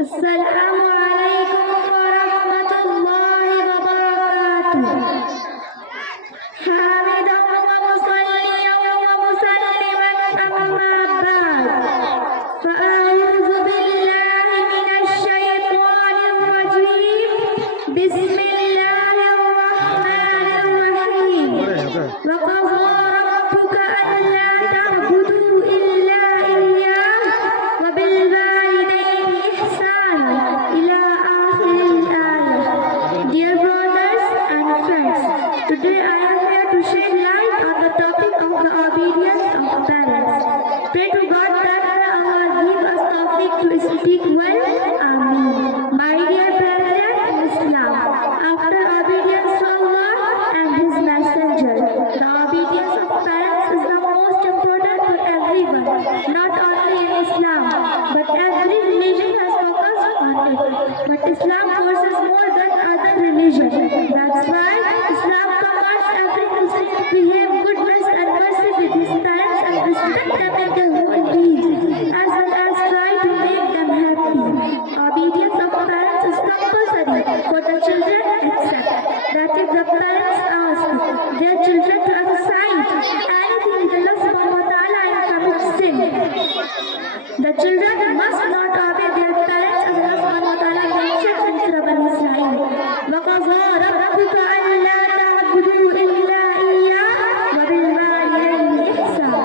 Assalamu alaikum wa rahmatullahi wa barakatuh. Hamidan wa musalliyan wa musalliman amma ba'd. Fa'a'udhu billahi minash shaytanir rajim. Bismillahirrahmanirrahim. Wa qadha rabbuka alla ta'budu illa iyyah wa bil walidayni ihsana ila akhiril ayah. Dear brothers and friends, today I am here to shed light on the topic of the obedience of parents. Pray to God that Allah give us tawfiq to speak well. Ameen. My dear brethren in Islam, after obedience to Allah and His Messenger, the obedience of parents is the most important for everyone, not only in Islam, but every religion has focused on it. But Islam forces more than other religions. That's why Islam commands every Muslim to behave goodness and mercy with his parents and respect them in their whole deeds, as well as try to make them happy. Obedience of parents is compulsory for the children, except that if the parents ask their children to exercise anything with Allah subhanahu wa ta'ala and commit sin, the children must not obey their parents as Allah subhanahu wa ta'ala mentioned in Surah Al-Israel. وَقَضَى رَبُّكَ أَلَّا تَعْبُدُوا إِلَّا إِيَّاهُ وَبِالْوَالِدَيْنِ إِحْسَانًا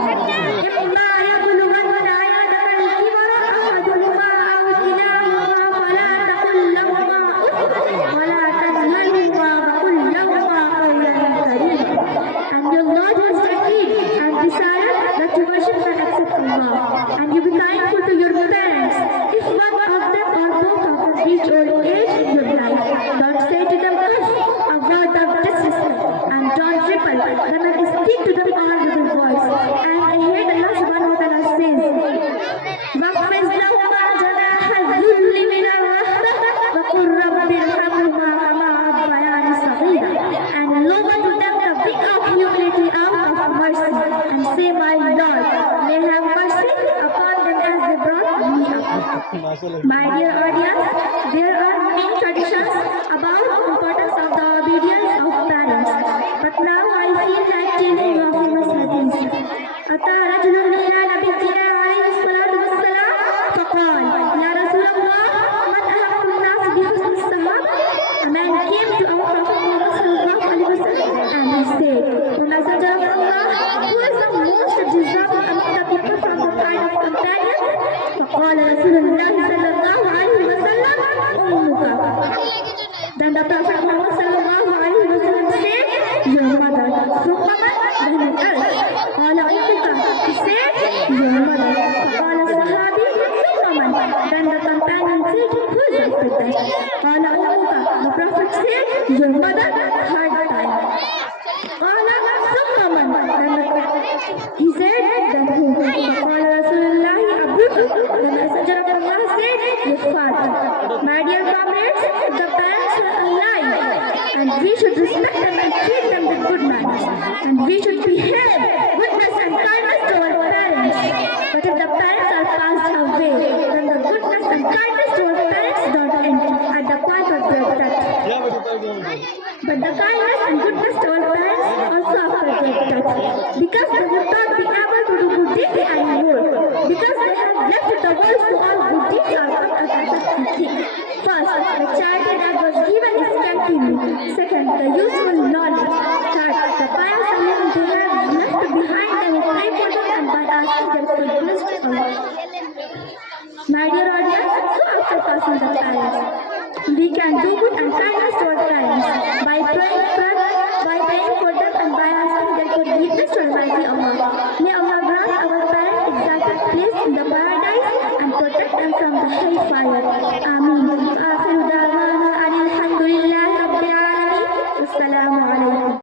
إِمَّا يَبْلُغَنَّ عِندَكَ الْكِبَرَ أَحَدُهُمَا أَوْ كِلَاهُمَا فَلَا تَقُل لَّهُمَا أُفٍّ وَلَا تَنْهَرْهُمَا وَقُل لَّهُمَا قَوْلًا كَرِيمًا. And your Lord has decreed and decided that you worship and accept Allah, and you be thankful to your parents. If one of them or both of them reach old age in your life, don't say to them "uff," a word of disrespect, and don't ripple them and speak to them all with your voice. And I heard Allah subhanahu wa ta'ala says, وَاخْفِضْ لَهُمَا جَنَاحَ الذُّلِّ مِنَ الرَّحْمَةِ وَقُلْ رَبِّ ارْحَمْهُمَا كَمَا رَبَّيَانِي صَغِيرًا. And lower to them the wing of humility out of mercy, and say, my Lord, may have mercy upon them as they brought me up. My dear audience, there are many traditions about the importance of the obedience of parents. But now I feel like telling you a famous hadith. أتى رجل إلى نبينا عليه الصلاة والسلام فقال يا رسول الله من أحق الناس بحسن الصحابة. A man came to our Prophet Muhammad sallallahu alaihi wasallam and he said, O Messenger of Allah, who is the most deserving among the people from the kind of companion? فقال رسول الله صلى الله عليه وسلم أمك. Then the Prophet Muhammad sallallahu alaihi wasallam said, your mother. ثم من? Then it else. قال أمك. He said, your mother. قال الصحابي ثم من? Then the companion said, who is after that? قال أمك. The Prophet said, your mother. Third time. قال ثم من? He said, then who? فقال رسول الله أبوك. The Messenger of Allah said, your father. My dear comrades, the parents are alive, and we should respect them and treat them with good manners, and we should behave goodness and kindness to our parents. But if the parents are passed away, then the goodness and kindness to our parents don't end at the point of their death. But the kindness and goodness to our parents also after their death, because they would not be able to do good deeds anymore, because they have left the world to all good deeds are not accepted. First, the charity that was given is continued. Second, the useful knowledge. Third, the pious living they have left behind, they will pray for them and by asking them for goodness to Allah. My dear audience, so after passing the parents, we can do good and kindness to our parents by praying for them and by asking them for goodness to Almighty Allah. May Allah grant our parents exalted place in the paradise and protect them from the hellfire. Ameen.